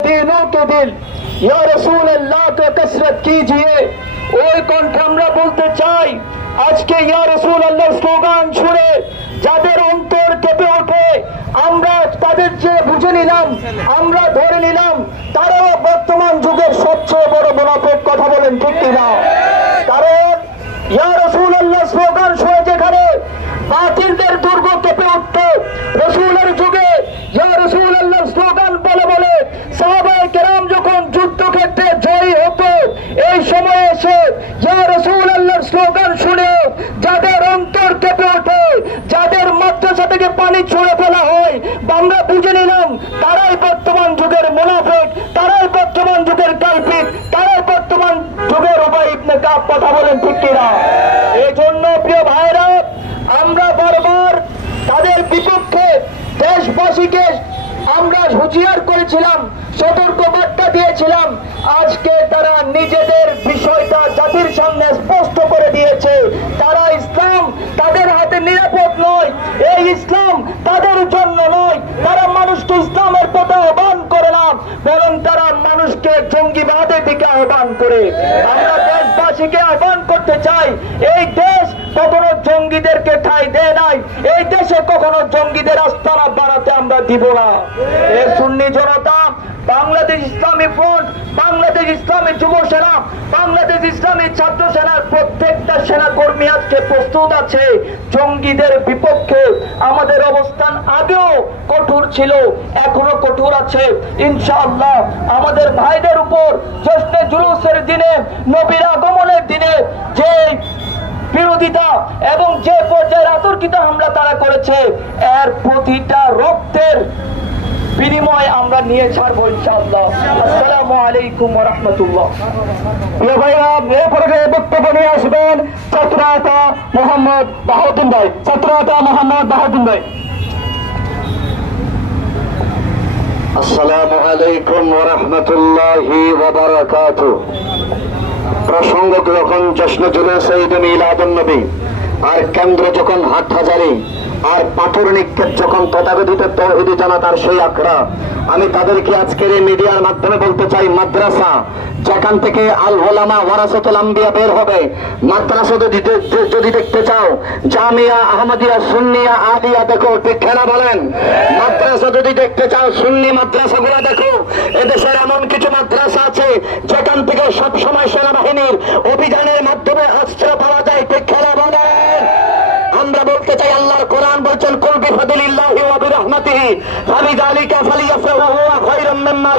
दिनों के दिल या रसूल अल्लाह का कसरत कीजिए। ওই কণ্ঠে আমরা বলতে চাই, আজকে ইয়া রাসূল আল্লাহ স্লোগান শুনে যাদের অন্তর কেঁপে ওঠে, আমরা তাদের যে বুঝে নিলাম, আমরা ধরে নিলাম তারাও বর্তমান যুগের সবচেয়ে বড় মুনাফিক। কথা বলেন ঠিক কিনা? কারণ ইয়া রাসূল আল্লাহ স্লোগান শুনে যেখানে বাতিলদের দুর্গ কেঁপে উঠত, রাসূলের যুগে ইয়া রাসূল আল্লাহ স্লোগান বলে বলে সাহাবায়ে কেরাম যখন যুদ্ধক্ষেত্রে জয়ী হতো, এই সময়ে এসে ইয়া রাসূল আল্লাহর স্লোগান শুনে যাদের অন্তর কেঁপে ওঠে, যাদের মাদ্রাসা থেকে পানি ছুঁড়ে ফেলা হয়, আমরা বুঝে নিলাম তারাই বর্তমান যুগের মুনাফিক, তারাই বর্তমান যুগের কাল্পিক, তারাই বর্তমান যুগের উবাই ইবনে কাব। কথা বলেন ঠিক কিনা? এই জন্য প্রিয় ভাইরা, আমরা বারবার তাদের বিপক্ষে দেশবাসীকে আমরা হুঁশিয়ার করেছিলাম, সতর্ক বার্তা দিয়েছিলাম। আজকে তারা নিজেদের বিষয়টা জাতির সামনে স্পষ্ট করে দিয়েছে। তারা ইসলাম তাদের হাতে নিরাপদ নয়, এই ইসলাম তাদের জন্য নয়। তারা মানুষকে ইসলামের পথে আহ্বান করে না, বরং তারা মানুষকে জঙ্গিবাদের দিকে আহ্বান করে। আমরা দেশবাসীকে আহ্বান করতে চাই, এই দেশ কখনো জঙ্গিদেরকে ঠাঁই দেয় নাই, এই দেশে কখনো জঙ্গিদের আস্তানা বাড়াতে আমরা দিব না। এই সুন্নি জনতা, বাংলাদেশ ইসলামী ফ্রন্ট, বাংলাদেশ ইসলামী যুব সেনা, বাংলাদেশ ইসলামী ছাত্র সেনার প্রত্যেকটা সেনা কর্মী আজকে প্রস্তুত আছে জঙ্গিদের বিপক্ষে। আমাদের অবস্থান আগেও কঠোর ছিল, এখনো কঠোর আছে। ইনশাআল্লাহ আমাদের ভাইদের উপর জশ্নে জুলুসের দিনে, নবীর আগমনের দিনে যে বিরোধিতা এবং যে পর্যায়ের আতর্কিত হামলা তারা করেছে, এর প্রতিটা রক্তের বিনিময় আমরা নিয়ে ছাড়বো ইনশাআল্লাহ। আসসালামু আলাইকুম ওয়া রাহমাতুল্লাহ। প্রিয় ভাইরা, এরপরে বক্তব্য নিয়ে আসবেন ছাত্রনেতা মোহাম্মদ বাহাউদ্দিন ভাই। ছাত্রনেতা মোহাম্মদ বাহাউদ্দিন ভাই। আসসালামু আলাইকুম ওয়া রাহমাতুল্লাহি ওয়া বারাকাতুহু। প্রসঙ্গ যখন জশ্নে জুলুস ঈদ মিলাদুন নবী, আর কেন্দ্র যখন হাটহাজারী, আর পাথর নিক্ষেপ যখন তথাকথিত তাওহীদি জামাতার সেই আখড়া, আমি তাদেরকে আজকের এই মিডিয়ার মাধ্যমে বলতে চাই, মাদ্রাসা যেখান থেকে আল উলামা ওয়ারাসাতুল আম্বিয়া বের হবে, মাদ্রাসা যদি দেখতে চাও, জামিয়া আহমদিয়া সুন্নিয়া আলিয়া দেখো, ঠিক খেলা বলেন? মাদ্রাসা যদি দেখতে চাও, সুন্নি মাদ্রাসাগুলো দেখো। এদেশের এমন কিছু মাদ্রাসা আছে যেখান থেকে সবসময় সেনাবাহিনীর অভিযানের মাধ্যমে অস্ত্র পাওয়া যায়, ঠিক খেলা বলেন? আমরা বলতে চাই, আল্লাহর কোরআন বলছেন, কুল বিফাদিলিল্লাহি ওয়া বিরহমাতিহি ফাবিযালিকা ফালিয়াফরাহু হুয়া খায়রুম মিম্মা